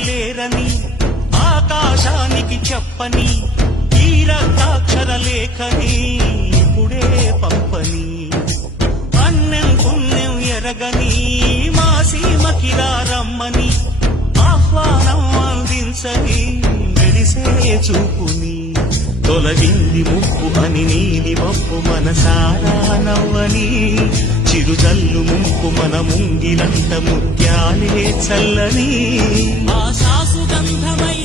అడగలేరని ఆకాశానికి చెప్పని ఈ రక్తాక్షర లేఖని ఇప్పుడే పంపని అన్నం పుణ్యం ఎరగని మా సీమకిరా రమ్మని ఆహ్వానం అందించని మెరిసే చూపుని తొలగింది ముప్పు అని నీలి వప్పు మనసారా నవ్వని చిరుజల్లు ముంపు మన ముంగిలంత ముత్యాలే చల్లని ఆశా సుగంధమై